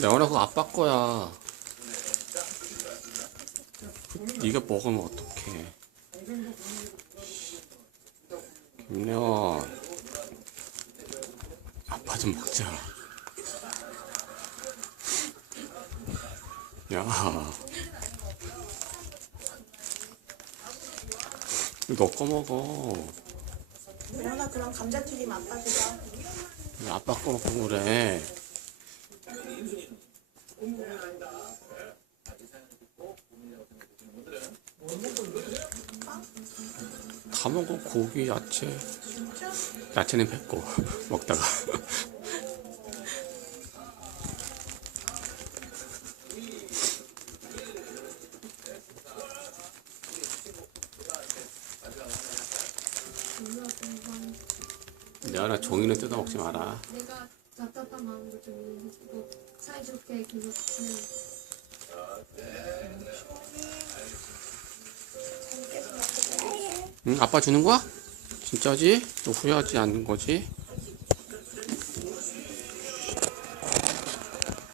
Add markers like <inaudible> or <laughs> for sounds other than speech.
레오나 그거 아빠 거야. 네가 먹으면 어떡해. 김래원. 아빠 좀 먹자. 야. 너거 먹어. 레오나 그럼 감자튀김 아빠 주자. 왜 아빠 거 먹고 그래. 다 먹어 고기 야채? 야채는 뱉고 <laughs> 먹다가 <laughs> 내가 종이는 뜯어 먹지 마라 내가 답답한 마음도 좀 있고 사이좋게 계속 먹고 응 아빠 주는 거야? 진짜지? 너 후회하지 않는 거지?